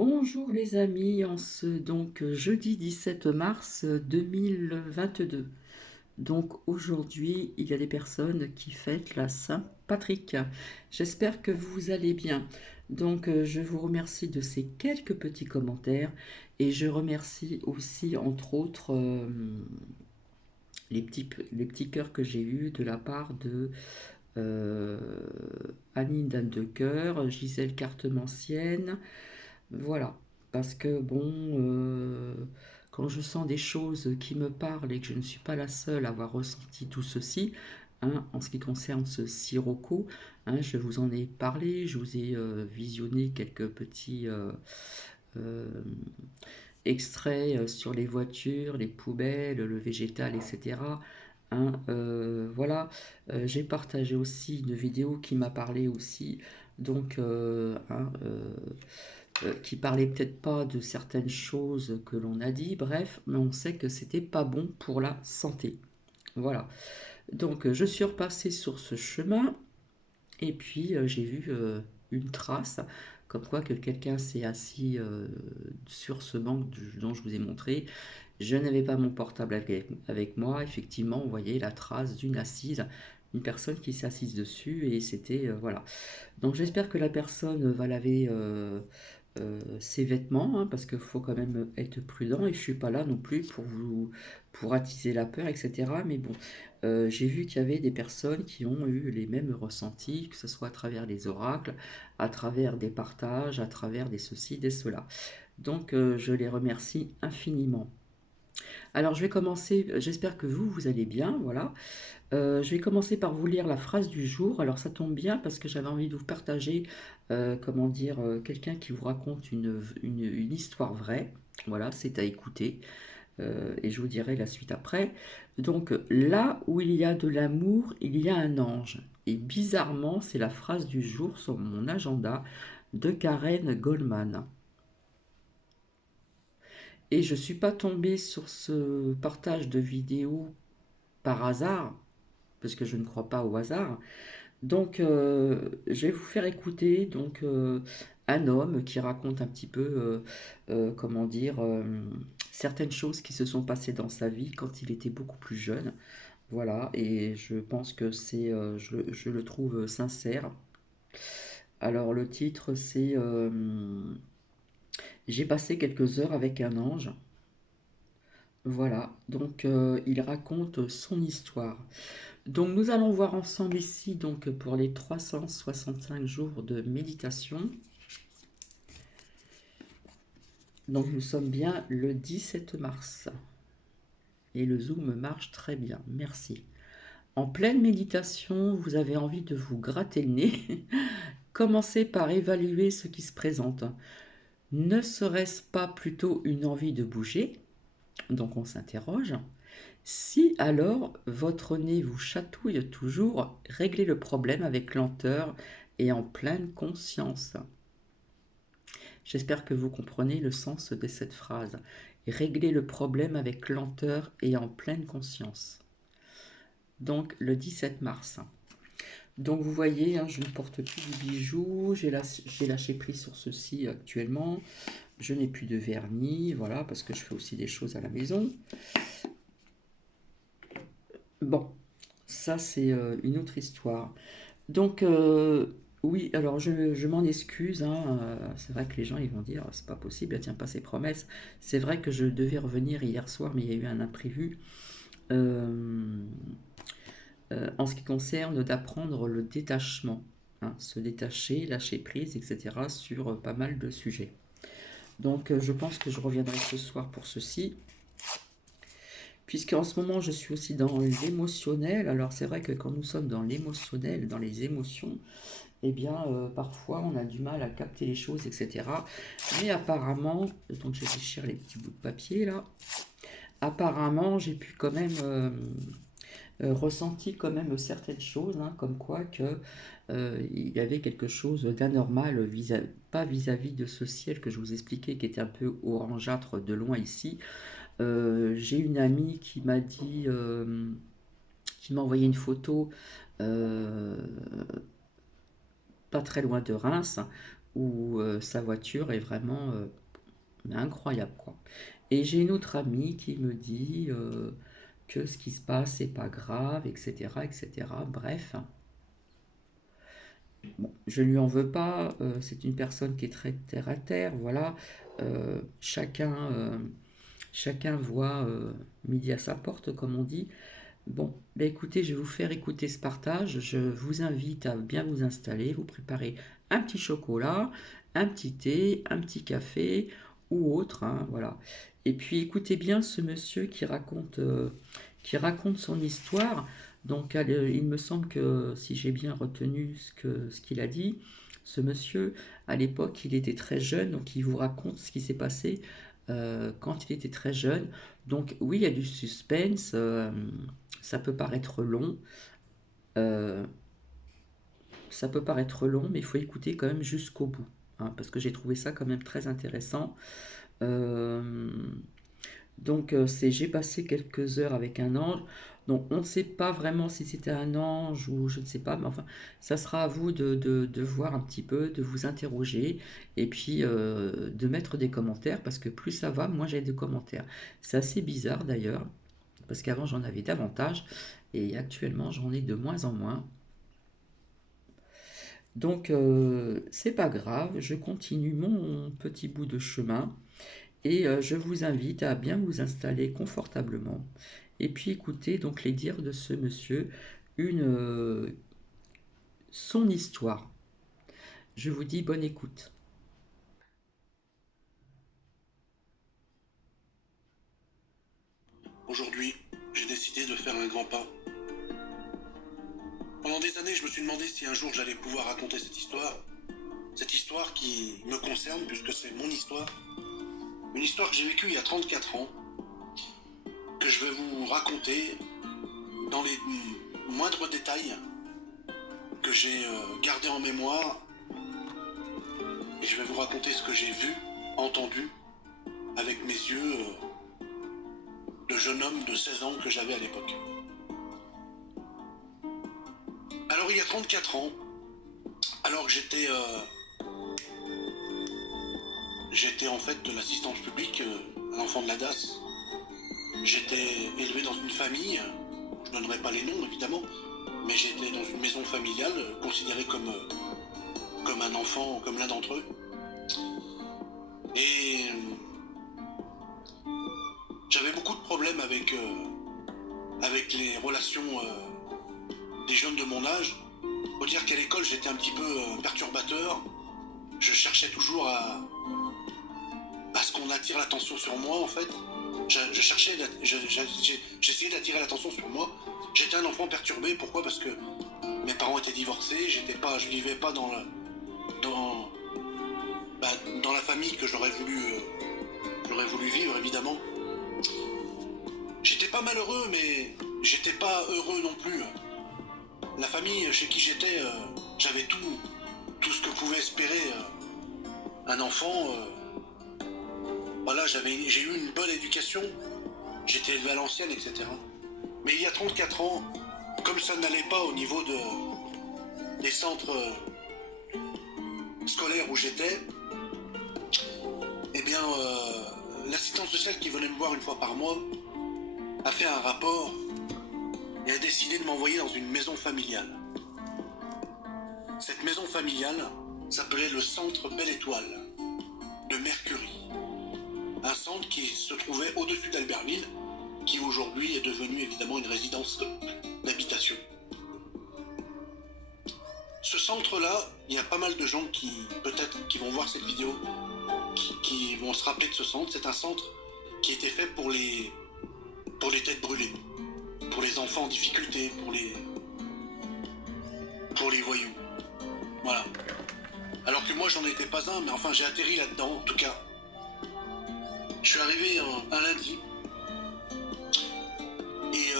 Bonjour les amis, en ce jeudi 17 mars 2022. Donc aujourd'hui, il y a des personnes qui fêtent la Saint-Patrick. J'espère que vous allez bien. Je vous remercie de ces quelques petits commentaires et je remercie aussi entre autres les petits cœurs que j'ai eus de la part de euh, Annie Dandecoeur, Gisèle Cartemancienne. Voilà, parce que bon, quand je sens des choses qui me parlent et que je ne suis pas la seule à avoir ressenti tout ceci, hein, en ce qui concerne ce sirocco, hein, je vous en ai parlé, je vous ai visionné quelques petits euh, extraits sur les voitures, les poubelles, le végétal, etc. Hein, voilà, j'ai partagé aussi une vidéo qui m'a parlé aussi, qui parlait peut-être pas de certaines choses que l'on a dit, bref, mais on sait que c'était pas bon pour la santé. Voilà. Je suis repassée sur ce chemin et puis j'ai vu une trace, comme quoi que quelqu'un s'est assis sur ce banc dont je vous ai montré. Je n'avais pas mon portable avec moi. Effectivement, on voyait la trace d'une assise, une personne qui s'est assise dessus et c'était voilà. Donc j'espère que la personne va laver ses vêtements, hein, parce qu'il faut quand même être prudent et je suis pas là non plus pour attiser la peur, etc. Mais bon, j'ai vu qu'il y avait des personnes qui ont eu les mêmes ressentis, que ce soit à travers les oracles, à travers des partages, à travers des ceci, des cela. Je les remercie infiniment. Alors je vais commencer, j'espère que vous allez bien, voilà. Je vais commencer par vous lire la phrase du jour. Alors ça tombe bien parce que j'avais envie de vous partager, comment dire, quelqu'un qui vous raconte une histoire vraie. Voilà, c'est à écouter. Et je vous dirai la suite après. Là où il y a de l'amour, il y a un ange. Et bizarrement, c'est la phrase du jour sur mon agenda de Karen Goldman. Et je ne suis pas tombée sur ce partage de vidéo par hasard, parce que je ne crois pas au hasard. Je vais vous faire écouter un homme qui raconte un petit peu, comment dire, certaines choses qui se sont passées dans sa vie quand il était beaucoup plus jeune. Voilà, et je pense que je le trouve sincère. Alors le titre, c'est J'ai passé quelques heures avec un ange. Voilà, il raconte son histoire. Donc nous allons voir ensemble ici pour les 365 jours de méditation. Donc nous sommes bien le 17 mars et le zoom marche très bien, merci. En pleine méditation, vous avez envie de vous gratter le nez. Commencez par évaluer ce qui se présente. Ne serait-ce pas plutôt une envie de bouger? Donc on s'interroge. Si alors votre nez vous chatouille toujours, réglez le problème avec lenteur et en pleine conscience. J'espère que vous comprenez le sens de cette phrase. Réglez le problème avec lenteur et en pleine conscience. Donc le 17 mars. Donc vous voyez, hein, je ne porte plus de bijoux, j'ai lâché prise sur ceci actuellement. Je n'ai plus de vernis, voilà, parce que je fais aussi des choses à la maison. Bon, ça c'est une autre histoire. Donc oui, alors je m'en excuse, hein, c'est vrai que les gens ils vont dire c'est pas possible, elle tient pas ses promesses. C'est vrai que je devais revenir hier soir, mais il y a eu un imprévu. Euh, en ce qui concerne d'apprendre le détachement, hein, se détacher, lâcher prise, etc. sur pas mal de sujets. Je pense que je reviendrai ce soir pour ceci. Puisqu'en ce moment, je suis aussi dans l'émotionnel. Alors, c'est vrai que quand nous sommes dans l'émotionnel, dans les émotions, eh bien, parfois, on a du mal à capter les choses, etc. Mais apparemment, donc je déchire les petits bouts de papier là. Apparemment, j'ai pu quand même ressenti quand même certaines choses, hein, comme quoi que il y avait quelque chose d'anormal, pas vis-à-vis de ce ciel que je vous expliquais, qui était un peu orangeâtre de loin ici. J'ai une amie qui m'a dit, qui m'a envoyé une photo, euh, pas très loin de Reims, où sa voiture est vraiment incroyable, quoi. Et j'ai une autre amie qui me dit que ce qui se passe, c'est pas grave, etc., etc. Bref, bon, je ne lui en veux pas, c'est une personne qui est très terre à terre, voilà. Chacun, chacun voit midi à sa porte, comme on dit. Bon, bah écoutez, je vais vous faire écouter ce partage. Je vous invite à bien vous installer, vous préparer un petit chocolat, un petit thé, un petit café ou autre, hein, voilà. Et puis écoutez bien ce monsieur qui raconte son histoire. Donc il me semble que si j'ai bien retenu ce qu'il a dit, ce monsieur, à l'époque, il était très jeune, donc il vous raconte ce qui s'est passé quand il était très jeune. Donc oui, il y a du suspense, ça peut paraître long, euh, ça peut paraître long, mais il faut écouter quand même jusqu'au bout, hein, parce que j'ai trouvé ça quand même très intéressant. Euh, c'est j'ai passé quelques heures avec un ange. Donc on ne sait pas vraiment si c'était un ange ou je ne sais pas, mais enfin ça sera à vous de voir un petit peu, de vous interroger et puis de mettre des commentaires parce que plus ça va, moins j'ai de commentaires. C'est assez bizarre d'ailleurs parce qu'avant j'en avais davantage et actuellement j'en ai de moins en moins. C'est pas grave, je continue mon petit bout de chemin. Je vous invite à bien vous installer confortablement et puis écouter donc les dires de ce monsieur, une, son histoire. Je vous dis bonne écoute. Aujourd'hui, j'ai décidé de faire un grand pas. Pendant des années, je me suis demandé si un jour j'allais pouvoir raconter cette histoire qui me concerne puisque c'est mon histoire, une histoire que j'ai vécue il y a 34 ans, que je vais vous raconter dans les moindres détails que j'ai gardés en mémoire et je vais vous raconter ce que j'ai vu, entendu avec mes yeux de jeune homme de 16 ans que j'avais à l'époque. Alors il y a 34 ans, alors que j'étais en fait de l'assistance publique, un enfant de la DAS. J'étais élevé dans une famille, je ne donnerai pas les noms évidemment, mais j'étais dans une maison familiale, considéré comme un enfant, comme l'un d'entre eux. Et j'avais beaucoup de problèmes avec les relations des jeunes de mon âge. Faut dire qu'à l'école j'étais un petit peu perturbateur. Je cherchais toujours à ce qu'on attire l'attention sur moi en fait. J'essayais d'attirer l'attention sur moi. J'étais un enfant perturbé. Pourquoi? Parce que mes parents étaient divorcés. Je vivais pas dans, bah, dans la famille que j'aurais voulu vivre évidemment. J'étais pas malheureux, mais j'étais pas heureux non plus. La famille chez qui j'étais, j'avais tout ce que pouvait espérer un enfant. Voilà, j'ai eu une bonne éducation. J'étais élevé à l'ancienne, etc. Mais il y a 34 ans, comme ça n'allait pas au niveau des centres scolaires où j'étais, eh bien, l'assistante sociale qui venait me voir une fois par mois a fait un rapport et a décidé de m'envoyer dans une maison familiale. Cette maison familiale s'appelait le Centre Belle Étoile de Mercury. Un centre qui se trouvait au-dessus d'Albertville, qui aujourd'hui est devenu évidemment une résidence d'habitation. Ce centre-là, il y a pas mal de gens qui vont voir cette vidéo, qui vont se rappeler de ce centre. C'est un centre qui était fait pour les têtes brûlées, pour les enfants en difficulté, pour les voyous. Voilà. Alors que moi, j'en étais pas un, mais enfin, j'ai atterri là-dedans, en tout cas. Je suis arrivé un lundi, et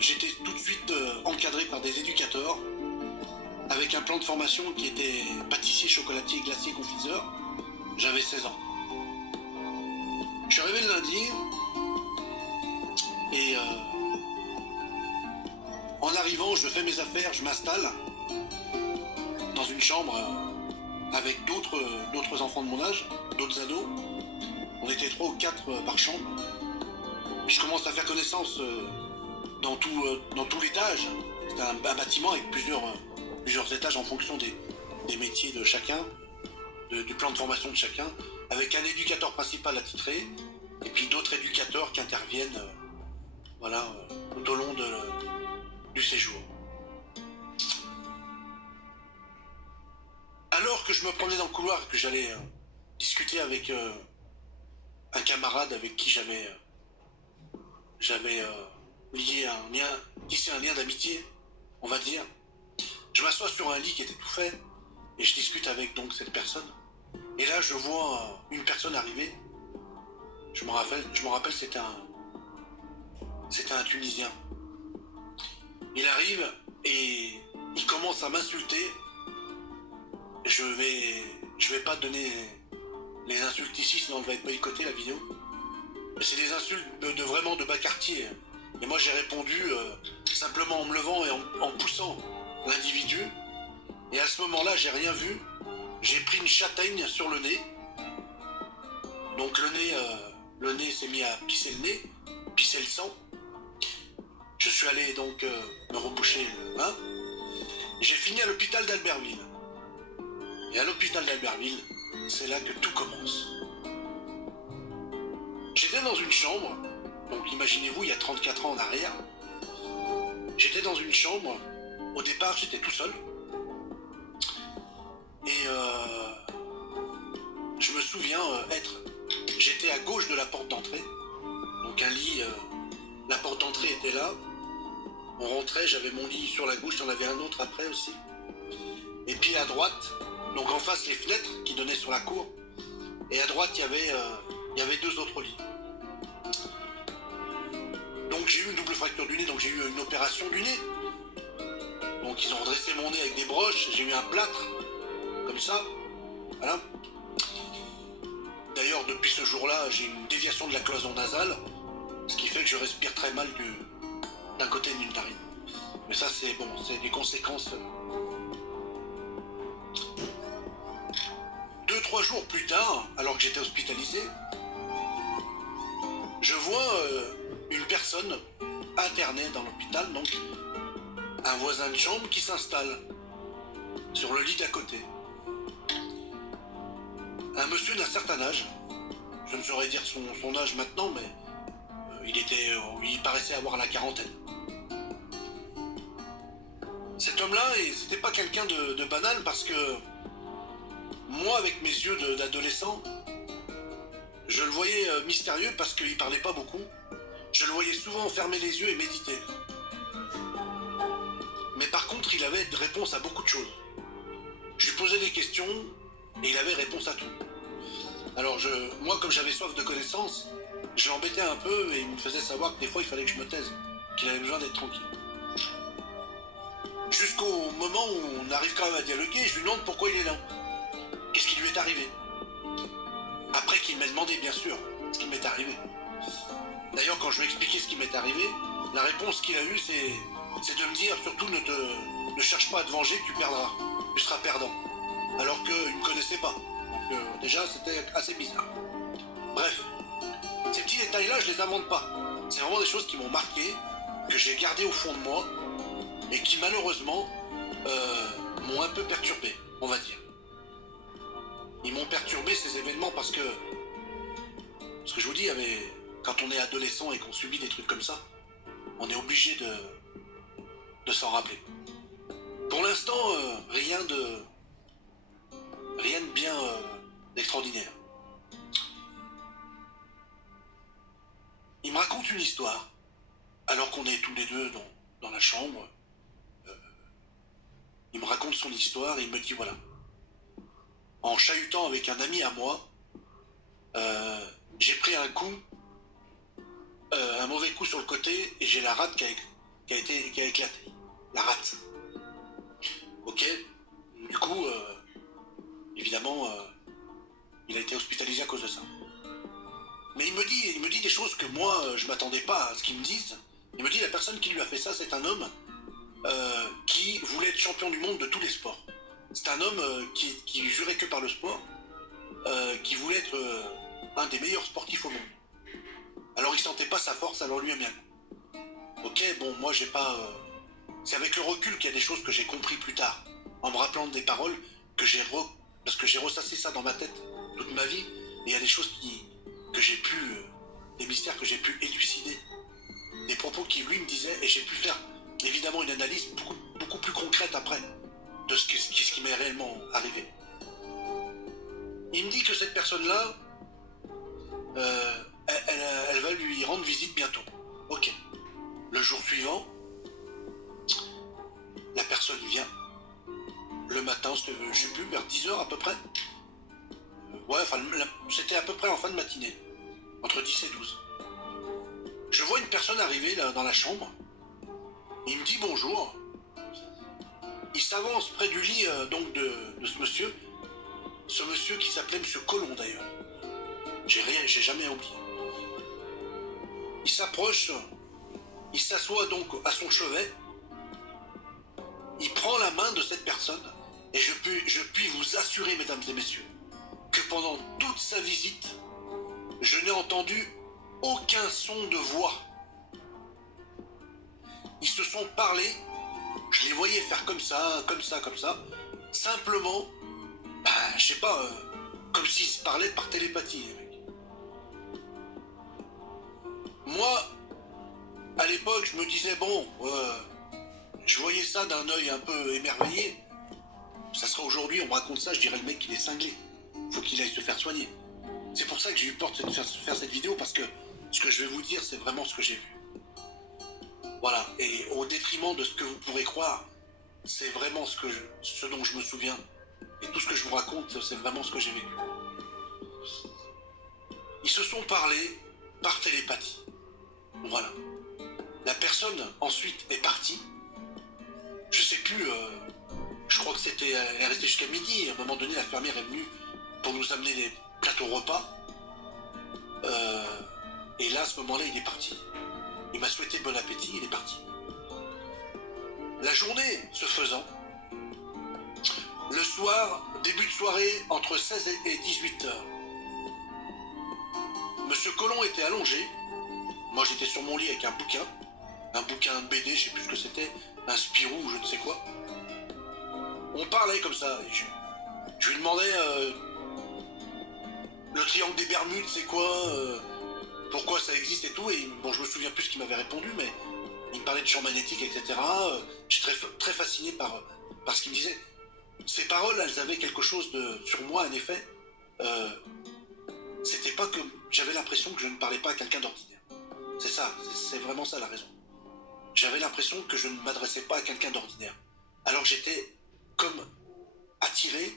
j'étais tout de suite encadré par des éducateurs, avec un plan de formation qui était pâtissier, chocolatier, glacier, confiseur. J'avais 16 ans. Je suis arrivé le lundi, et en arrivant, je fais mes affaires, je m'installe dans une chambre avec d'autres enfants de mon âge, d'autres ados. On était 3 ou 4 par chambre. Puis je commence à faire connaissance dans tout l'étage. C'est un bâtiment avec plusieurs étages en fonction des métiers de chacun, du plan de formation de chacun, avec un éducateur principal attitré, et puis d'autres éducateurs qui interviennent tout au long du séjour. Alors que je me promenais dans le couloir et que j'allais discuter avec un camarade avec qui j'avais tissé un lien d'amitié, on va dire, je m'assois sur un lit qui était tout fait et je discute avec donc cette personne. Et là, je vois une personne arriver. Je me rappelle, c'était un Tunisien. Il arrive et il commence à m'insulter. Je vais pas donner les insultes ici, sinon elle va être boycottée la vidéo. Mais c'est des insultes vraiment de bas quartier. Et moi j'ai répondu simplement en me levant et en poussant l'individu. Et à ce moment-là, j'ai rien vu. J'ai pris une châtaigne sur le nez. Donc le nez s'est mis à pisser le nez, pisser le sang. Je suis allé donc me reboucher le main. J'ai fini à l'hôpital d'Albertville. Et à l'hôpital d'Albertville, c'est là que tout commence. J'étais dans une chambre, donc imaginez-vous, il y a 34 ans en arrière. J'étais dans une chambre, au départ j'étais tout seul. Et je me souviens j'étais à gauche de la porte d'entrée. Donc un lit, la porte d'entrée était là. On rentrait, j'avais mon lit sur la gauche, j'en avais un autre après aussi. Et puis à droite, donc en face les fenêtres qui donnaient sur la cour. Et à droite il y avait 2 autres lits. Donc j'ai eu une double fracture du nez, donc j'ai eu une opération du nez. Donc ils ont redressé mon nez avec des broches, j'ai eu un plâtre, comme ça, voilà. D'ailleurs depuis ce jour-là, j'ai une déviation de la cloison nasale, ce qui fait que je respire très mal d'un côté d'une narine. Mais ça c'est bon, c'est des conséquences. 2-3 jours plus tard, alors que j'étais hospitalisé, je vois une personne internée dans l'hôpital, donc un voisin de chambre qui s'installe sur le lit d'à côté. Un monsieur d'un certain âge, je ne saurais dire son âge maintenant, mais il paraissait avoir la quarantaine. Cet homme-là, c'était pas quelqu'un de banal parce que moi, avec mes yeux d'adolescent, je le voyais mystérieux parce qu'il parlait pas beaucoup. Je le voyais souvent fermer les yeux et méditer. Mais par contre, il avait réponse à beaucoup de choses. Je lui posais des questions et il avait réponse à tout. Alors moi, comme j'avais soif de connaissances, je l'embêtais un peu et il me faisait savoir que des fois, il fallait que je me taise, qu'il avait besoin d'être tranquille. Jusqu'au moment où on arrive quand même à dialoguer, je lui demande pourquoi il est là. Qu'est-ce qui lui est arrivé? Après qu'il m'ait demandé, bien sûr, ce qui m'est arrivé. D'ailleurs, quand je lui ai expliqué ce qui m'est arrivé, la réponse qu'il a eue, c'est de me dire, surtout, ne cherche pas à te venger, tu perdras. Tu seras perdant. Alors qu'il ne me connaissait pas. Donc déjà, c'était assez bizarre. Bref, ces petits détails-là, je les invente pas. C'est vraiment des choses qui m'ont marqué, que j'ai gardées au fond de moi, et qui, malheureusement, m'ont un peu perturbé, on va dire. Ils m'ont perturbé, ces événements, parce que je vous dis, quand on est adolescent et qu'on subit des trucs comme ça, on est obligé de s'en rappeler. Pour l'instant, rien de bien d'extraordinaire. Il me raconte une histoire, alors qu'on est tous les deux dans la chambre. Il me raconte son histoire et il me dit voilà. En chahutant avec un ami à moi, j'ai pris un mauvais coup sur le côté et j'ai la rate qui a éclaté. La rate. Ok. Du coup, évidemment, il a été hospitalisé à cause de ça. Mais il me dit des choses que moi, je m'attendais pas à ce qu'il me dise. Il me dit la personne qui lui a fait ça, c'est un homme qui voulait être champion du monde de tous les sports. C'est un homme qui jurait que par le sport, qui voulait être un des meilleurs sportifs au monde. Alors il sentait pas sa force, alors lui aime bien. Ok, bon, moi j'ai pas... C'est avec le recul qu'il y a des choses que j'ai compris plus tard, en me rappelant des paroles que parce que j'ai ressassé ça dans ma tête toute ma vie, et il y a des choses que j'ai pu... des mystères que j'ai pu élucider, des propos qu'il lui me disait, et j'ai pu faire évidemment une analyse beaucoup plus concrète après de ce qui m'est réellement arrivé. Il me dit que cette personne-là, elle va lui rendre visite bientôt. Ok. Le jour suivant, la personne vient. Le matin, je sais plus, vers 10h à peu près. Ouais, enfin, c'était à peu près en fin de matinée. Entre 10 et 12. Je vois une personne arriver là, dans la chambre. Il me dit bonjour. Il s'avance près du lit donc de ce monsieur. Ce monsieur qui s'appelait Monsieur Colomb d'ailleurs. J'ai jamais oublié. Il s'approche, il s'assoit donc à son chevet, il prend la main de cette personne, et je puis vous assurer, mesdames et messieurs, que pendant toute sa visite, je n'ai entendu aucun son de voix. Ils se sont parlé, je les voyais faire comme ça, comme ça, comme ça, simplement, je sais pas, comme s'ils se parlaient par télépathie. Moi, à l'époque, je me disais, bon, je voyais ça d'un œil un peu émerveillé. Ça serait aujourd'hui, on me raconte ça, je dirais le mec qu'il est cinglé. Faut qu'il aille se faire soigner. C'est pour ça que j'ai eu peur de faire cette vidéo, parce que ce que je vais vous dire, c'est vraiment ce que j'ai vu. Voilà, et au détriment de ce que vous pourrez croire, c'est vraiment ce dont je me souviens. Et tout ce que je vous raconte, c'est vraiment ce que j'ai vécu. Ils se sont parlé par télépathie. Voilà. La personne, ensuite, est partie. Je sais plus, je crois que c'était... Elle est restée jusqu'à midi, et à un moment donné, la fermière est venue pour nous amener les plateaux repas. Et là, à ce moment-là, il est parti. Il m'a souhaité bon appétit, il est parti. La journée se faisant, le soir, début de soirée, entre 16 et 18 heures, Monsieur Colomb était allongé. Moi, j'étais sur mon lit avec un bouquin de BD, je sais plus ce que c'était, un Spirou ou je ne sais quoi. On parlait comme ça. Et je lui demandais le triangle des Bermudes, c'est quoi, pourquoi ça existe et tout. Et bon, je me souviens plus ce qu'il m'avait répondu, mais il me parlait de champ magnétique, etc. J'étais très fasciné par ce qu'il me disait. Ces paroles, elles avaient quelque chose sur moi, en effet. C'était pas que j'avais l'impression que je ne parlais pas à quelqu'un d'ordinaire. C'est ça, c'est vraiment ça la raison. J'avais l'impression que je ne m'adressais pas à quelqu'un d'ordinaire. Alors que j'étais comme attiré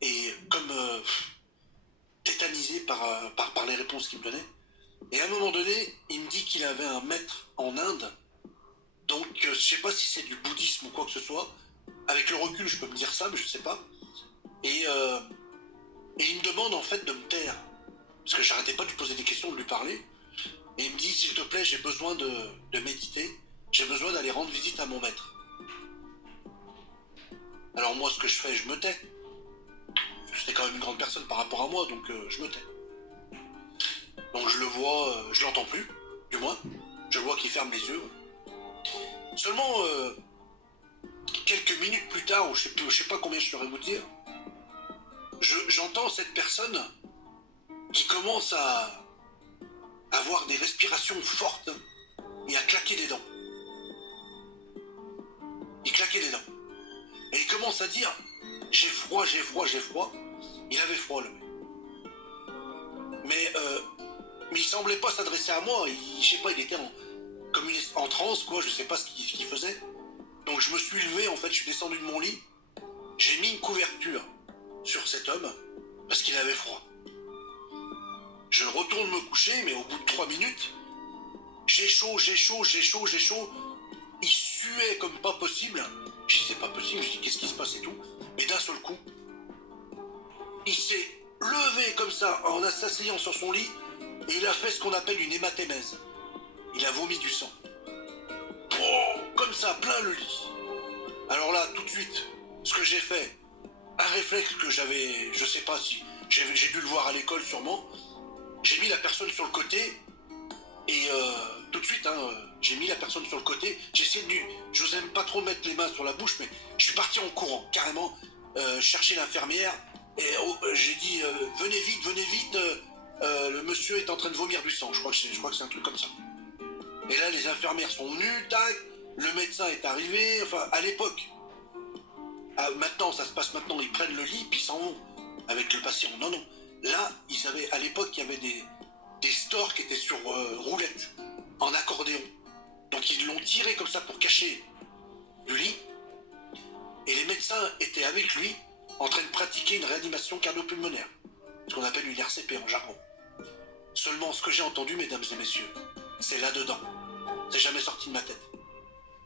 et comme tétanisé par les réponses qu'il me donnait. Et à un moment donné, il me dit qu'il avait un maître en Inde. Donc, je sais pas si c'est du bouddhisme ou quoi que ce soit. Avec le recul, je peux me dire ça, mais je sais pas. Et il me demande en fait de me taire. Parce que j'arrêtais pas de lui poser des questions, de lui parler. Et il me dit, s'il te plaît, j'ai besoin de méditer. J'ai besoin d'aller rendre visite à mon maître. Alors moi, ce que je fais, je me tais. C'était quand même une grande personne par rapport à moi, donc je me tais. Donc je le vois, je l'entends plus, du moins. Je vois qu'il ferme les yeux. Seulement, quelques minutes plus tard, ou je sais pas combien je saurais vous dire, j'entends cette personne qui commence à avoir des respirations fortes et à claquer des dents. Il claquait des dents. Et il commence à dire, j'ai froid, j'ai froid, j'ai froid. Il avait froid, le mec. Mais il semblait pas s'adresser à moi. Je sais pas, il était en transe, quoi. Je sais pas ce qu'il faisait. Donc je me suis levé, en fait, je suis descendu de mon lit. J'ai mis une couverture sur cet homme parce qu'il avait froid. Je retourne me coucher, mais au bout de 3 minutes, j'ai chaud, j'ai chaud, j'ai chaud, j'ai chaud. Il suait comme pas possible. Je dis, c'est pas possible. Je dis, qu'est-ce qui se passe et tout. Et d'un seul coup, il s'est levé comme ça en s'asseyant sur son lit et il a fait ce qu'on appelle une hématémèse. Il a vomi du sang. Oh, comme ça, plein le lit. Alors là, tout de suite, ce que j'ai fait, un réflexe que j'avais, je sais pas si, j'ai dû le voir à l'école sûrement, j'ai mis la personne sur le côté, et tout de suite, j'ai mis la personne sur le côté, j'ai essayé de... Je n'osais même pas trop mettre les mains sur la bouche, mais je suis parti en courant, carrément, chercher l'infirmière, et j'ai dit, venez vite, le monsieur est en train de vomir du sang, je crois que c'est un truc comme ça. Et là, les infirmières sont venues, tac, le médecin est arrivé, enfin, à l'époque. Maintenant, ça se passe maintenant, ils prennent le lit, puis ils s'en vont avec le patient. Non, non. Là, à l'époque, il y avait des stores qui étaient sur roulette, en accordéon. Donc ils l'ont tiré comme ça pour cacher du lit. Et les médecins étaient avec lui, en train de pratiquer une réanimation cardio-pulmonaire. Ce qu'on appelle une RCP en jargon. Seulement, ce que j'ai entendu, mesdames et messieurs, c'est là-dedans. C'est jamais sorti de ma tête.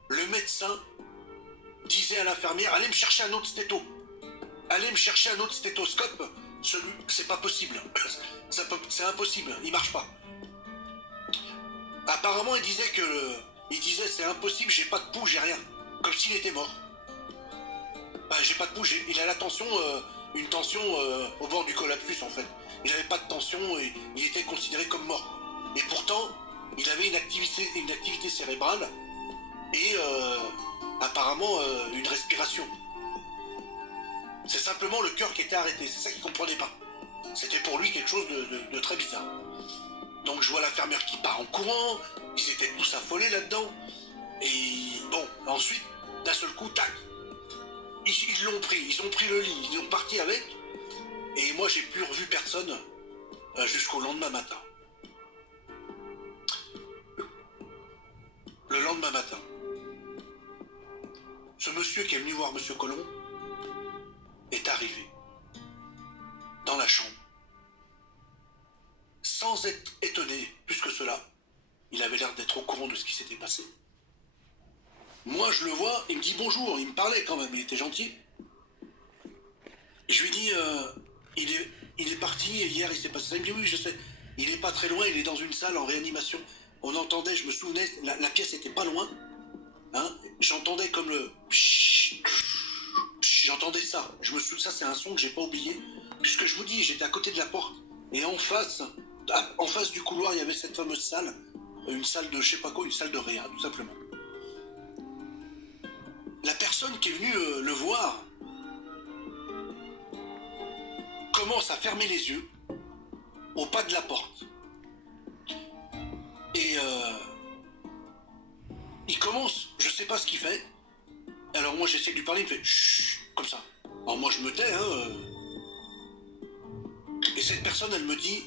Le médecin disait à l'infirmière, allez me chercher un autre stéto. Allez me chercher un autre stéthoscope. C'est pas possible. C'est impossible, il marche pas. Apparemment, il disait c'est impossible, j'ai pas de pouls, j'ai rien. Comme s'il était mort. Bah, j'ai pas de pouls, il a la tension, une tension au bord du collapsus en fait. Il avait pas de tension et il était considéré comme mort. Et pourtant, il avait une activité cérébrale et apparemment une respiration. C'est simplement le cœur qui était arrêté, c'est ça qu'il comprenait pas. C'était pour lui quelque chose de très bizarre. Donc je vois l'infirmière qui part en courant, ils étaient tous affolés là-dedans. Et bon, ensuite, d'un seul coup, tac, ils l'ont pris, ils ont pris le lit, ils ont parti avec. Et moi, j'ai plus revu personne jusqu'au lendemain matin. Le lendemain matin, ce monsieur qui est venu voir monsieur Colomb est arrivé dans la chambre. Sans être étonné plus que cela, il avait l'air d'être au courant de ce qui s'était passé. Moi, je le vois, il me dit bonjour, il me parlait quand même, il était gentil. Et je lui dis, il est parti, et hier il s'est passé ça. Il me dit, oui, je sais, il est pas très loin, il est dans une salle en réanimation. On entendait, je me souvenais, la pièce était pas loin. Hein, j'entendais comme le... J'entendais ça. Ça, c'est un son que j'ai pas oublié. Puisque je vous dis, j'étais à côté de la porte. Et en face du couloir, il y avait cette fameuse salle. Une salle de, je sais pas quoi, une salle de réa, tout simplement. La personne qui est venue le voir commence à fermer les yeux au pas de la porte. Et il commence, je sais pas ce qu'il fait. Alors moi j'essaie de lui parler, il me fait chut, comme ça. Alors moi je me tais, Et cette personne, elle me dit,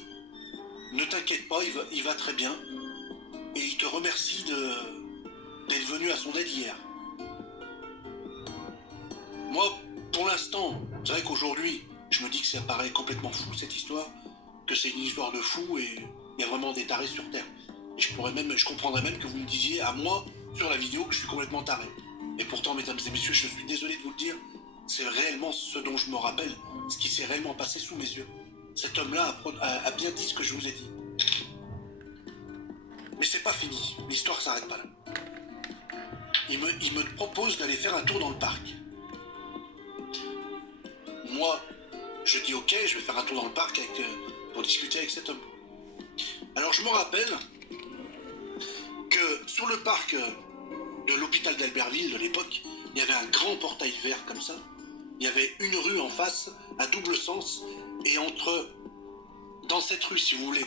ne t'inquiète pas, il va très bien. Et il te remercie d'être venu à son aide hier. Moi, pour l'instant, c'est vrai qu'aujourd'hui, je me dis que ça paraît complètement fou cette histoire, que c'est une histoire de fou et il y a vraiment des tarés sur Terre. Et je comprendrais même que vous me disiez à moi, sur la vidéo, que je suis complètement taré. Et pourtant, mesdames et messieurs, je suis désolé de vous le dire, c'est réellement ce dont je me rappelle, ce qui s'est réellement passé sous mes yeux. Cet homme-là a bien dit ce que je vous ai dit. Mais c'est pas fini, l'histoire s'arrête pas là. Il me propose d'aller faire un tour dans le parc. Moi, je dis ok, je vais faire un tour dans le parc pour discuter avec cet homme. Alors je me rappelle que sur le parc de l'hôpital d'Albertville de l'époque, il y avait un grand portail vert comme ça. Il y avait une rue en face, à double sens, et dans cette rue, si vous voulez,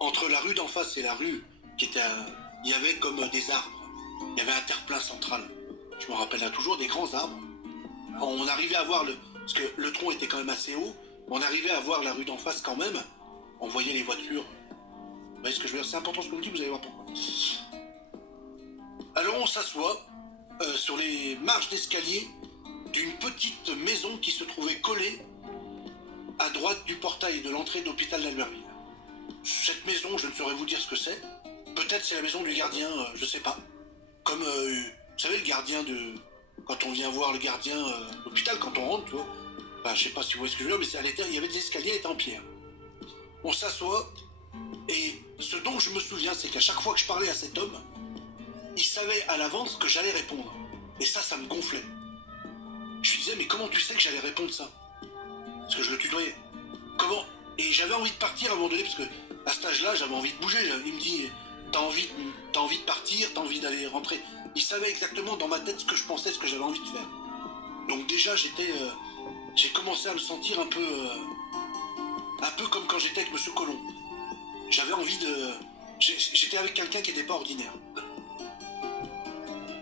entre la rue d'en face et la rue il y avait comme des arbres. Il y avait un terre-plein central. Je me rappelle là toujours, des grands arbres. On arrivait à voir parce que le tronc était quand même assez haut, on arrivait à voir la rue d'en face quand même. On voyait les voitures. Vous voyez ce que je veux dire? C'est important ce que vous dites, vous allez voir pourquoi. Alors on s'assoit sur les marches d'escalier d'une petite maison qui se trouvait collée à droite du portail de l'entrée de l'hôpital d'Albertville. Cette maison, je ne saurais vous dire ce que c'est. Peut-être c'est la maison du gardien, je sais pas. Comme, vous savez, le gardien quand on vient voir le gardien de l'hôpital, quand on rentre, tu vois. Enfin, je sais pas si vous voyez ce que je veux dire, mais il y avait des escaliers, étaient en pierre. On s'assoit, et ce dont je me souviens, c'est qu'à chaque fois que je parlais à cet homme, il savait à l'avance que j'allais répondre. Et ça me gonflait. Je lui disais, mais comment tu sais que j'allais répondre ça? parce que je le tutoyais. Comment? Et j'avais envie de partir à un moment donné, parce que à cet âge-là, j'avais envie de bouger. Il me dit, t'as envie de partir, t'as envie d'aller rentrer. Il savait exactement dans ma tête ce que je pensais, ce que j'avais envie de faire. Donc déjà, j'ai commencé à me sentir un peu comme quand j'étais avec Monsieur Colomb. J'avais envie de, j'étais avec quelqu'un qui n'était pas ordinaire.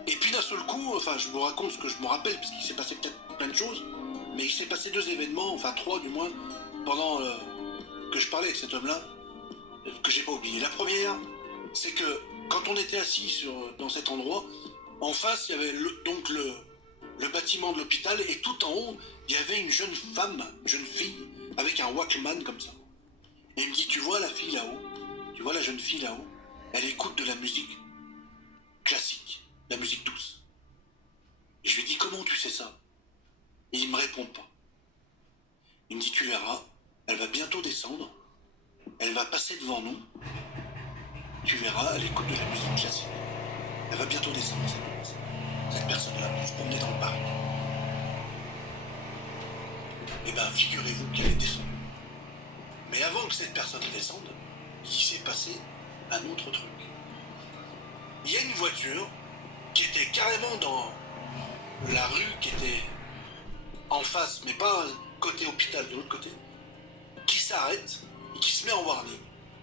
Et puis d'un seul coup, enfin, je vous raconte ce que je me rappelle, parce qu'il s'est passé peut-être plein de choses, mais il s'est passé 2 événements, enfin 3 du moins, pendant que je parlais avec cet homme-là, que j'ai pas oublié. La première, c'est que quand on était assis dans cet endroit, en face, il y avait le bâtiment de l'hôpital, et tout en haut, il y avait une jeune femme, une jeune fille, avec un Walkman comme ça. Et il me dit, tu vois la fille là-haut, tu vois la jeune fille là-haut, elle écoute de la musique classique, la musique douce. Et je lui dis, comment tu sais ça? Et il me répond pas. Il me dit, tu verras, elle va bientôt descendre, elle va passer devant nous, tu verras, elle écoute de la musique classique. Elle va bientôt descendre, cette personne-là, pour se promener dans le parc. Eh bien, figurez-vous qu'elle est descendue. Mais avant que cette personne descende, il s'est passé un autre truc. Il y a une voiture qui était carrément dans la rue qui était en face, mais pas côté hôpital, de l'autre côté, qui s'arrête et qui se met en warning.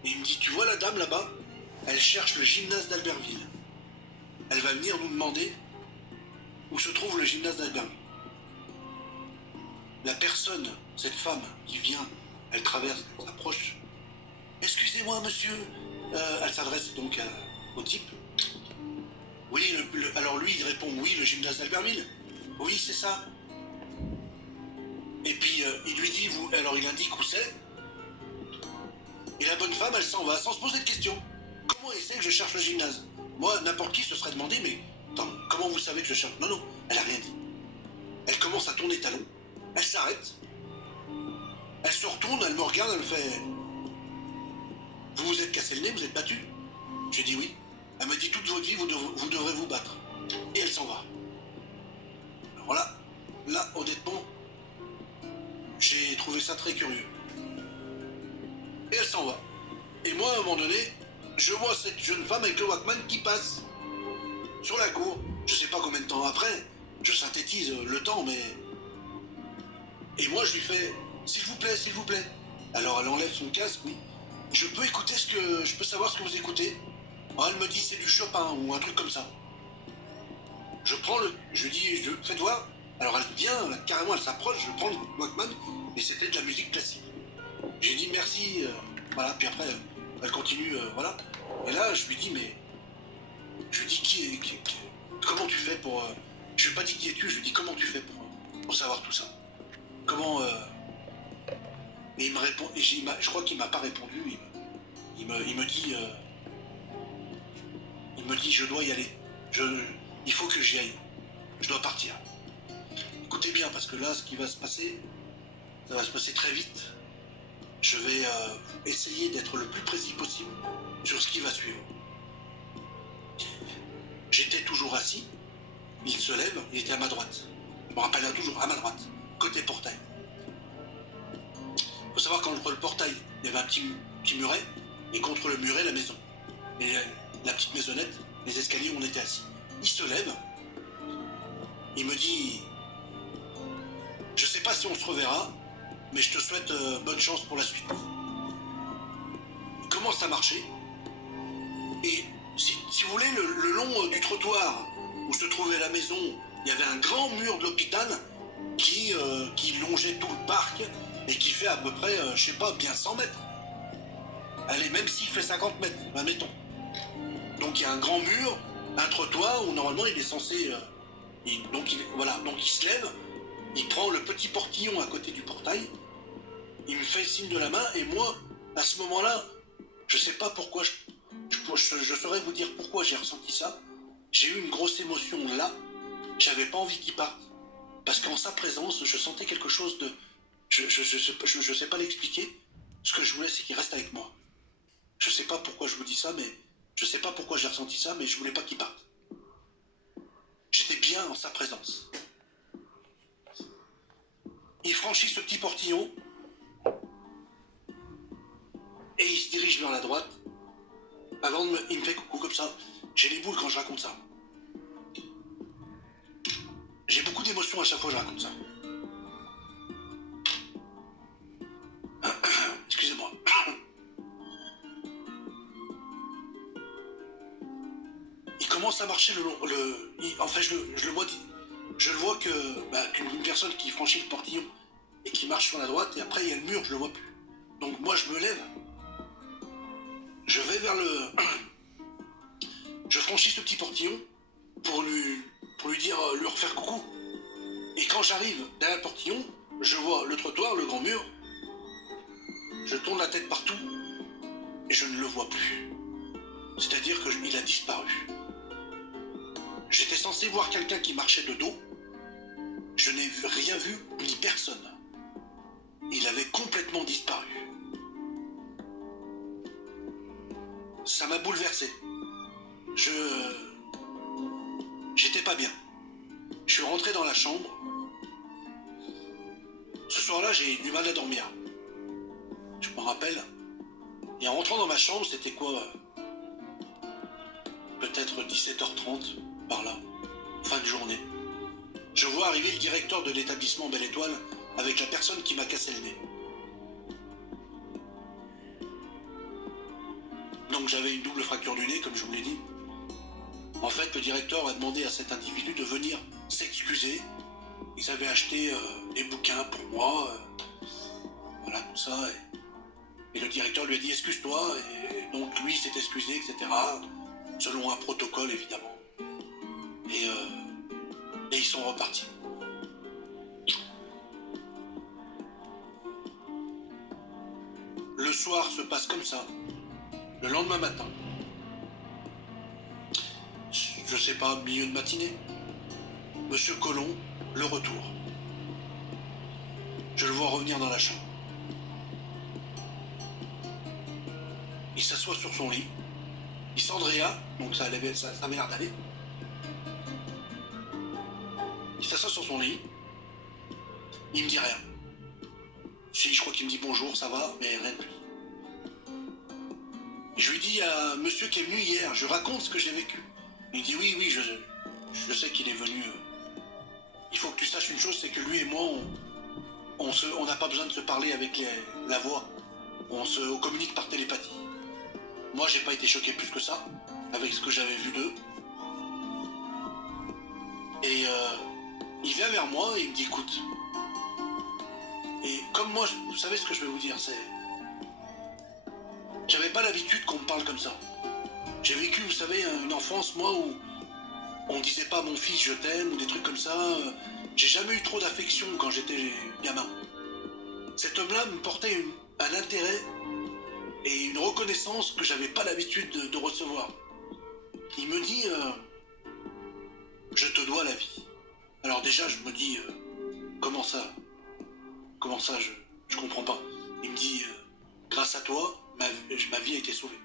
Et il me dit, tu vois la dame là-bas? Elle cherche le gymnase d'Albertville. Elle va venir nous demander où se trouve le gymnase d'Albertville. La personne, cette femme qui vient, elle traverse, elle s'approche. Excusez-moi monsieur, elle s'adresse donc au type. Oui, alors lui il répond oui, le gymnase d'Albertville. Oui, c'est ça. Et puis il lui dit, alors il indique où c'est. Et la bonne femme, elle s'en va sans se poser de questions. Comment elle sait que je cherche le gymnase? Moi, n'importe qui se serait demandé, mais attends, comment vous savez que je cherche? Non, non, elle a rien dit. Elle commence à tourner talon, elle s'arrête, elle se retourne, elle me regarde, elle me fait, vous vous êtes cassé le nez, vous êtes battu? Je lui dis oui. Elle me dit, toute votre vie, vous devrez vous battre. Et elle s'en va. Alors là, honnêtement, j'ai trouvé ça très curieux. Et elle s'en va. Et moi, à un moment donné, je vois cette jeune femme avec le Walkman qui passe sur la cour. Je sais pas combien de temps après, je synthétise le temps, mais... Et moi, je lui fais, s'il vous plaît, s'il vous plaît. Alors elle enlève son casque, oui. Je peux savoir ce que vous écoutez? Oh, elle me dit, c'est du Chopin ou un truc comme ça. Je lui dis, faites voir. Alors elle vient, carrément, elle s'approche, je prends le Walkman, et c'était de la musique classique. J'ai dit merci, voilà, puis après, elle continue, voilà. Et là, je lui dis, mais... Je lui dis, comment tu fais pour... je lui ai pas dit qui es-tu, je lui dis, comment tu fais pour savoir tout ça? Comment... Et il me répond, et je crois qu'il m'a pas répondu, il me dit... il me dit, je dois y aller. Il faut que j'y aille. Je dois partir. Écoutez bien, parce que là, ce qui va se passer, ça va se passer très vite. Je vais essayer d'être le plus précis possible sur ce qui va suivre. J'étais toujours assis, il se lève, il était à ma droite. Je me rappelle toujours, à ma droite, côté portail. Il faut savoir qu'entre le portail, il y avait un petit muret, et contre le muret, la maison. Et la petite maisonnette, les escaliers où on était assis. Il se lève, il me dit, je sais pas si on se reverra, mais je te souhaite bonne chance pour la suite. Il commence à marcher, et si vous voulez, le long du trottoir où se trouvait la maison, il y avait un grand mur de l'hôpital qui longeait tout le parc et qui fait à peu près, je sais pas, bien 100 mètres. Allez, même s'il fait 50 mètres, admettons. Donc il y a un grand mur, un trottoir où normalement il est censé... donc il se lève, il prend le petit portillon à côté du portail, il me fait signe de la main, et moi, à ce moment-là, je sais pas pourquoi, je saurais vous dire pourquoi j'ai ressenti ça. J'ai eu une grosse émotion là, j'avais pas envie qu'il parte. Parce qu'en sa présence, je sentais quelque chose de... Je sais pas l'expliquer. Ce que je voulais, c'est qu'il reste avec moi. Je sais pas pourquoi je vous dis ça, mais... Je sais pas pourquoi j'ai ressenti ça, mais je voulais pas qu'il parte. J'étais bien en sa présence. Il franchit ce petit portillon et il se dirige vers la droite. Il me fait coucou comme ça. J'ai les boules quand je raconte ça. J'ai beaucoup d'émotions à chaque fois que je raconte ça. Excusez-moi. Il commence à marcher le long. En fait, je le vois qu'une personne qui franchit le portillon et qui marche sur la droite, et après il y a le mur, je le vois plus. Donc moi je me lève, je vais vers le. Je franchis ce petit portillon pour lui dire, lui refaire coucou. Et quand j'arrive derrière le portillon, je vois le trottoir, le grand mur. Je tourne la tête partout et je ne le vois plus. C'est-à-dire qu'il a disparu. J'étais censé voir quelqu'un qui marchait de dos. Je n'ai rien vu ni personne. Il avait complètement disparu. Ça m'a bouleversé. J'étais pas bien. Je suis rentré dans la chambre. Ce soir-là, j'ai eu du mal à dormir. Je me rappelle. Et en rentrant dans ma chambre, c'était quoi? Peut-être 17h30, par là. Fin de journée. Je vois arriver le directeur de l'établissement Belle Étoile avec la personne qui m'a cassé le nez. Donc j'avais une double fracture du nez, comme je vous l'ai dit. En fait, le directeur a demandé à cet individu de venir s'excuser. Ils avaient acheté des bouquins pour moi, voilà, tout ça. Et le directeur lui a dit excuse-toi, et donc lui s'est excusé, etc. Selon un protocole, évidemment. Et ils sont repartis. Le soir se passe comme ça. Le lendemain matin, je sais pas, milieu de matinée, Monsieur Colomb, le retour. Je le vois revenir dans la chambre. Il s'assoit sur son lit. Il s'Andrea, donc ça avait l'air d'aller. Il s'assoit sur son lit. Il me dit rien. Si, je crois qu'il me dit bonjour, ça va, mais rien de plus. Je lui dis, il y a un monsieur qui est venu hier, je raconte ce que j'ai vécu. Il dit oui, je sais qu'il est venu. Il faut que tu saches une chose, c'est que lui et moi, on n'a pas besoin de se parler avec la voix. On communique par télépathie. Moi, j'ai pas été choqué plus que ça, avec ce que j'avais vu d'eux. Et il vient vers moi et il me dit, écoute. Et comme moi, vous savez ce que je vais vous dire, c'est... J'avais pas l'habitude qu'on me parle comme ça. J'ai vécu, vous savez, une enfance, moi, où on disait pas mon fils je t'aime ou des trucs comme ça. J'ai jamais eu trop d'affection quand j'étais gamin. Cet homme-là me portait un intérêt et une reconnaissance que j'avais pas l'habitude de recevoir. Il me dit je te dois la vie. Alors déjà je me dis comment ça je comprends pas. Il me dit grâce à toi ma vie a été sauvée.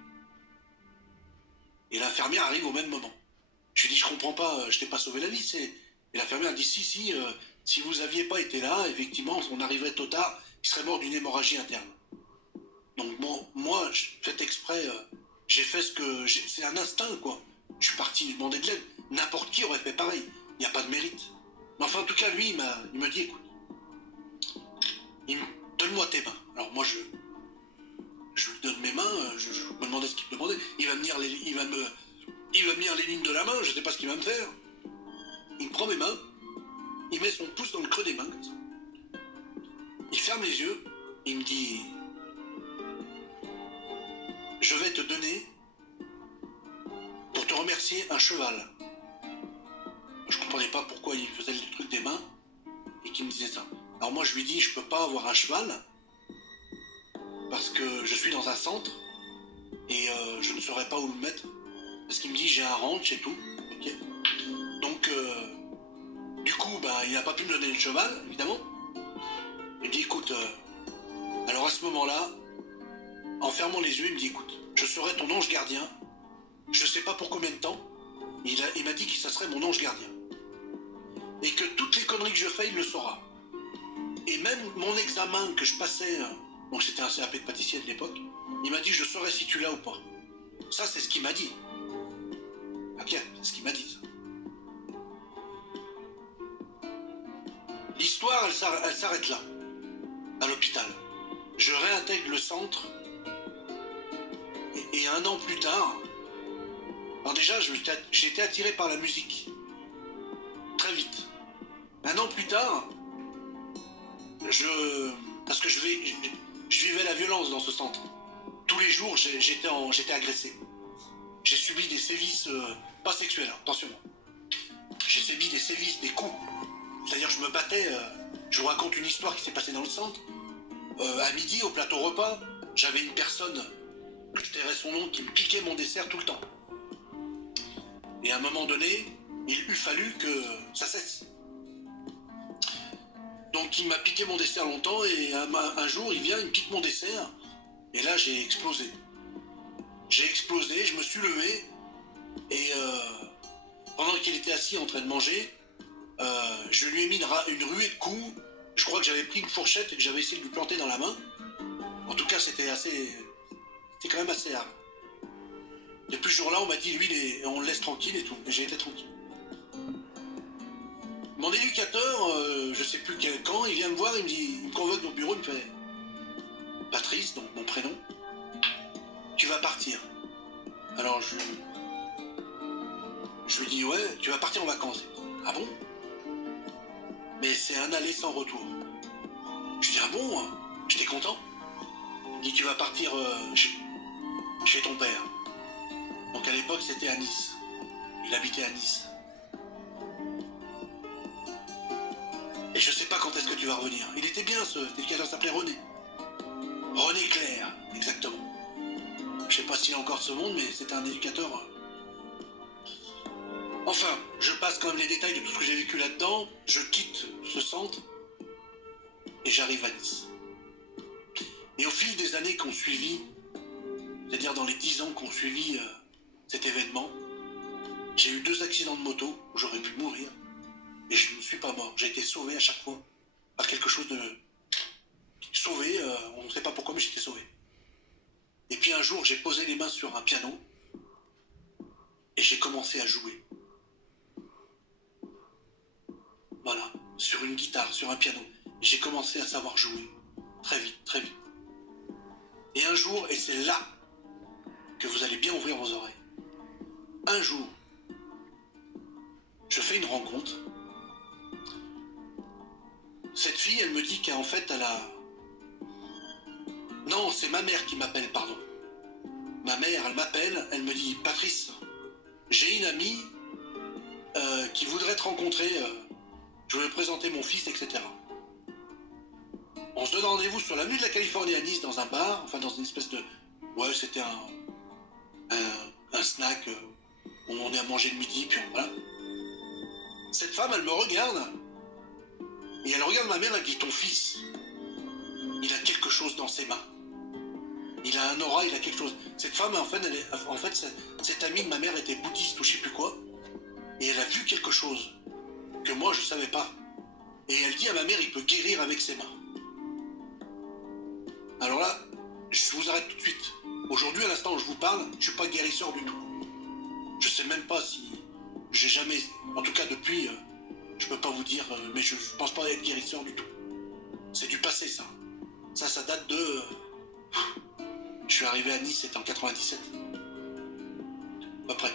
Et l'infirmière arrive au même moment. Je lui dis, je comprends pas, je t'ai pas sauvé la vie. Et l'infirmière dit, si vous aviez pas été là, effectivement, on arriverait tôt tard, il serait mort d'une hémorragie interne. Donc bon, moi, fait exprès, j'ai fait c'est un instinct, quoi. Je suis parti lui demander de l'aide. N'importe qui aurait fait pareil. Il n'y a pas de mérite. Mais enfin, en tout cas, lui, il me dit, écoute, donne-moi tes mains. Alors moi, je lui donne mes mains, je me demandais ce qu'il me demandait. Il va me lire les lignes de la main, je sais pas ce qu'il va me faire. Il prend mes mains, il met son pouce dans le creux des mains, comme ça. Il ferme les yeux, il me dit je vais te donner, pour te remercier, un cheval. Je comprenais pas pourquoi il faisait le truc des mains et qu'il me disait ça. Alors moi je lui dis je peux pas avoir un cheval parce que je suis dans un centre et je ne saurais pas où le mettre. Parce qu'il me dit j'ai un ranch et tout. Okay. Donc du coup il n'a pas pu me donner le cheval, évidemment. Il me dit écoute, alors à ce moment-là, en fermant les yeux, il me dit écoute, je serai ton ange gardien. Je sais pas pour combien de temps. Il m'a dit que ça serait mon ange gardien. Et que toutes les conneries que je fais, il le saura. Et même mon examen que je passais, donc c'était un CAP de pâtissier de l'époque, il m'a dit je saurais si tu l'as ou pas. Ça c'est ce qu'il m'a dit. Ok, c'est ce qu'il m'a dit ça. L'histoire elle s'arrête là, à l'hôpital. Je réintègre le centre et 1 an plus tard, alors déjà j'ai été attiré par la musique. Très vite. 1 an plus tard, parce que je vivais la violence dans ce centre. Tous les jours, j'étais agressé. J'ai subi des sévices, pas sexuels, attention. J'ai subi des sévices, des coups. C'est-à-dire, je me battais. Je vous raconte une histoire qui s'est passée dans le centre. À midi, au plateau repas, j'avais une personne, je tairai son nom, qui me piquait mon dessert tout le temps. Et à un moment donné, il eût fallu que ça cesse. Donc il m'a piqué mon dessert longtemps et un jour il vient, il me pique mon dessert et là j'ai explosé. J'ai explosé, je me suis levé et pendant qu'il était assis en train de manger, je lui ai mis une ruée de coups. Je crois que j'avais pris une fourchette et que j'avais essayé de lui planter dans la main. En tout cas c'était quand même assez hard. Depuis ce jour-là on m'a dit lui on le laisse tranquille et tout, et j'ai été tranquille. Mon éducateur, je sais plus quand, il vient me voir, il me convoque au bureau, il me fait Patrice, donc mon prénom, tu vas partir. Alors je lui dis ouais, tu vas partir en vacances. Ah bon? Mais c'est un aller sans retour. Je dis ah bon? J'étais content. Il me dit tu vas partir chez ton père. Donc à l'époque c'était à Nice. Il habitait à Nice. Et je sais pas quand est-ce que tu vas revenir. Il était bien ce éducateur, s'appelait René. René Clair, exactement. Je sais pas s'il est encore de ce monde, mais c'était un éducateur. Enfin, je passe quand même les détails de tout ce que j'ai vécu là-dedans. Je quitte ce centre et j'arrive à Nice. Et au fil des années qu'on suivit, c'est-à-dire dans les 10 ans qu'on suivit cet événement, j'ai eu 2 accidents de moto où j'aurais pu mourir. Et je ne suis pas mort. J'ai été sauvé à chaque fois par quelque chose de... Sauvé, on ne sait pas pourquoi, mais j'ai été sauvé. Et puis un jour, j'ai posé les mains sur un piano et j'ai commencé à jouer. Voilà, sur une guitare, sur un piano. J'ai commencé à savoir jouer. Très vite, très vite. Et un jour, et c'est là que vous allez bien ouvrir vos oreilles. Un jour, je fais une rencontre. Cette fille, elle me dit qu'en fait, elle a... Non, c'est ma mère qui m'appelle, pardon. Ma mère, elle m'appelle, elle me dit « Patrice, j'ai une amie qui voudrait te rencontrer, je veux présenter mon fils, etc. » On se donne rendez-vous sur l'avenue de la Californie à Nice, dans un bar, enfin dans une espèce de... Ouais, c'était un snack où on est à manger le midi, puis voilà. Cette femme, elle me regarde, et elle regarde ma mère, elle dit « Ton fils, il a quelque chose dans ses mains. Il a un aura, il a quelque chose. » Cette femme, en fait, cette amie de ma mère était bouddhiste ou je sais plus quoi, et elle a vu quelque chose que moi je savais pas. Et elle dit à ma mère, il peut guérir avec ses mains. Alors là, je vous arrête tout de suite. Aujourd'hui, à l'instant où je vous parle, je suis pas guérisseur du tout. Je sais même pas si j'ai jamais, en tout cas depuis, je peux pas vous dire, mais je pense pas être guérisseur du tout. C'est du passé ça. Ça date de... Je suis arrivé à Nice, c'était en 97. À peu près.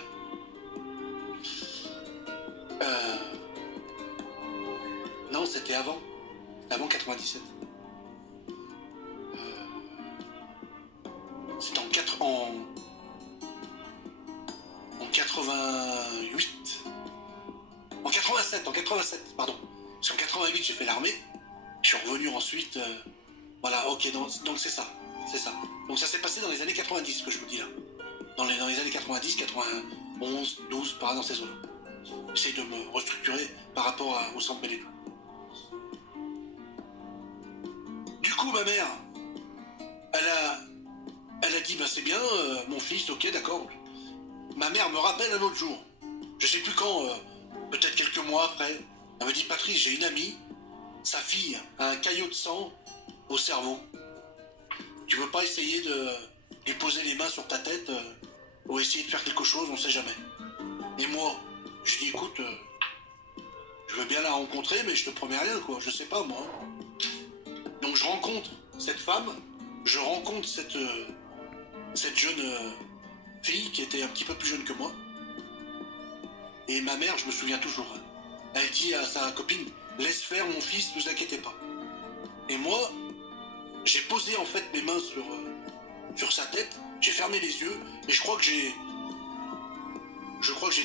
Non, c'était avant. C'était avant 97. C'était en 88. En 87, pardon. Parce qu'en 88, j'ai fait l'armée. Je suis revenu ensuite. Voilà, ok, donc c'est ça. C'est ça. Donc ça s'est passé dans les années 90, ce que je vous dis là. Dans les années 90, 91, 12, par là dans ces zones. J'essaie de me restructurer par rapport au centre Belle-Étoile. Du coup, ma mère, elle a dit, bah c'est bien, mon fils, ok, d'accord. Ma mère me rappelle un autre jour. Je sais plus quand, peut-être quelques mois après. Elle me dit, Patrice, j'ai une amie, sa fille a un caillot de sang au cerveau. Tu veux pas essayer de lui poser les mains sur ta tête ou essayer de faire quelque chose, on sait jamais. Et moi, je dis écoute, je veux bien la rencontrer, mais je te promets rien, quoi. Je sais pas, moi. Donc je rencontre cette femme, je rencontre cette jeune fille qui était un petit peu plus jeune que moi. Et ma mère, je me souviens toujours, elle dit à sa copine, laisse faire mon fils, ne vous inquiétez pas. Et moi, j'ai posé en fait mes mains sur sa tête, j'ai fermé les yeux, et je crois que j'ai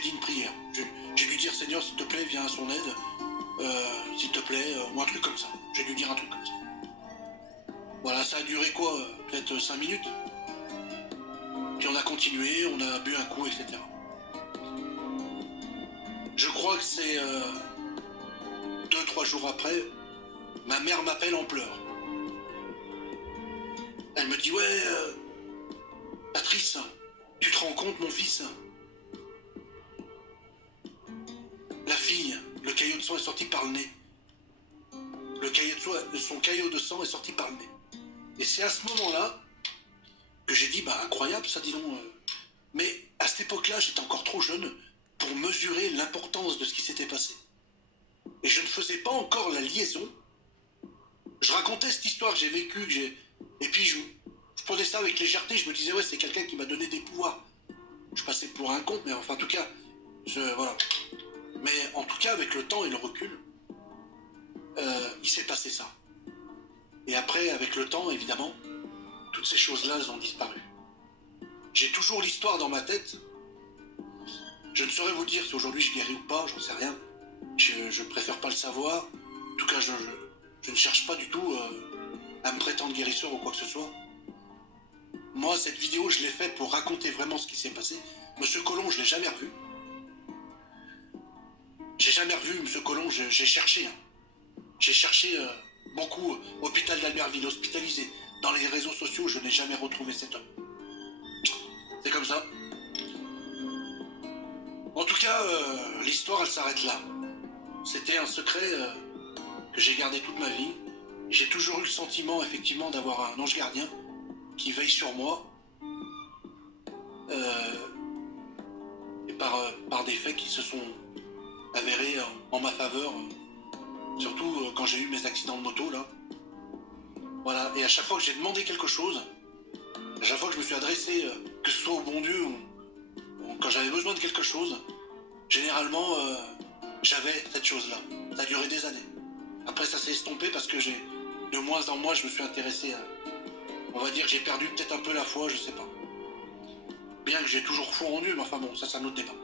dit une prière. J'ai dû dire, Seigneur, s'il te plaît, viens à son aide, s'il te plaît, ou un truc comme ça. J'ai dû dire un truc comme ça. Voilà, ça a duré quoi, peut-être 5 minutes. Puis on a continué, on a bu un coup, etc. Je crois que c'est 2-3 jours après, ma mère m'appelle en pleurs. Elle me dit, ouais, Patrice, tu te rends compte, mon fils, la fille, le caillot de sang est sorti par le nez. Son caillot de sang est sorti par le nez. Et c'est à ce moment-là que j'ai dit, bah incroyable ça, dis donc. Mais à cette époque-là, j'étais encore trop jeune pour mesurer l'importance de ce qui s'était passé. Et je ne faisais pas encore la liaison. Je racontais cette histoire que j'ai vécue, et puis je prenais ça avec légèreté, je me disais, ouais, c'est quelqu'un qui m'a donné des pouvoirs. Je passais pour un con, mais enfin, en tout cas, voilà. Mais en tout cas, avec le temps et le recul, il s'est passé ça. Et après, avec le temps, évidemment, toutes ces choses-là, elles ont disparu. J'ai toujours l'histoire dans ma tête. Je ne saurais vous dire si aujourd'hui je guéris ou pas, j'en sais rien. Je préfère pas le savoir. En tout cas, je ne cherche pas du tout à me prétendre guérisseur ou quoi que ce soit. Moi, cette vidéo, je l'ai faite pour raconter vraiment ce qui s'est passé. Monsieur Colomb, je l'ai jamais revu. J'ai jamais revu Monsieur Colomb, j'ai cherché. J'ai cherché beaucoup, hôpital d'Albertville, hospitalisé. Dans les réseaux sociaux, je n'ai jamais retrouvé cet homme. C'est comme ça. En tout cas, l'histoire, elle s'arrête là. C'était un secret que j'ai gardé toute ma vie. J'ai toujours eu le sentiment, effectivement, d'avoir un ange gardien qui veille sur moi. Et par des faits qui se sont avérés en ma faveur. Surtout quand j'ai eu mes accidents de moto, là. Voilà, et à chaque fois que j'ai demandé quelque chose, à chaque fois que je me suis adressé, que ce soit au bon Dieu ou quand j'avais besoin de quelque chose, généralement, j'avais cette chose-là. Ça a duré des années. Après, ça s'est estompé parce que de moins en moins, je me suis intéressé à... On va dire que j'ai perdu peut-être un peu la foi, je sais pas. Bien que j'ai toujours foi en Dieu, mais enfin bon, ça c'est un autre débat.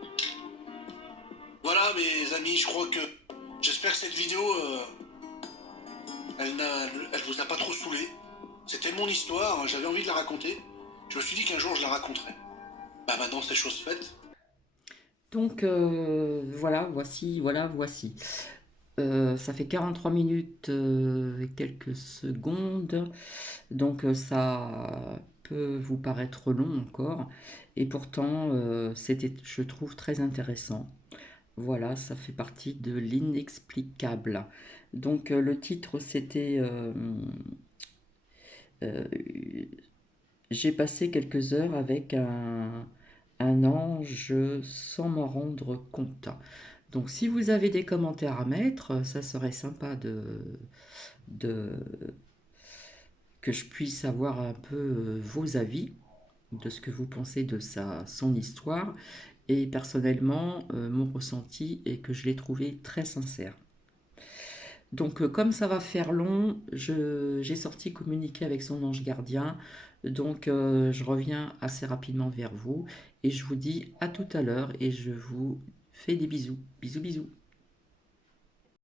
Voilà, mes amis, je crois que... J'espère que cette vidéo, elle vous a pas trop saoulé. C'était mon histoire, j'avais envie de la raconter. Je me suis dit qu'un jour, je la raconterais. Bah maintenant, c'est chose faite. Donc voilà, voici. Ça fait 43 minutes et quelques secondes, donc ça peut vous paraître long encore, et pourtant c'était, je trouve, très intéressant. Voilà, ça fait partie de l'inexplicable. Donc le titre c'était euh, J'ai passé quelques heures avec un ange sans m'en rendre compte. Donc si vous avez des commentaires à mettre, ça serait sympa de que je puisse avoir un peu vos avis de ce que vous pensez de son histoire. Et personnellement, mon ressenti est que je l'ai trouvé très sincère. Donc comme ça va faire long, j'ai sorti communiquer avec son ange gardien. Donc je reviens assez rapidement vers vous et je vous dis à tout à l'heure et je vous fais des bisous. Bisous bisous.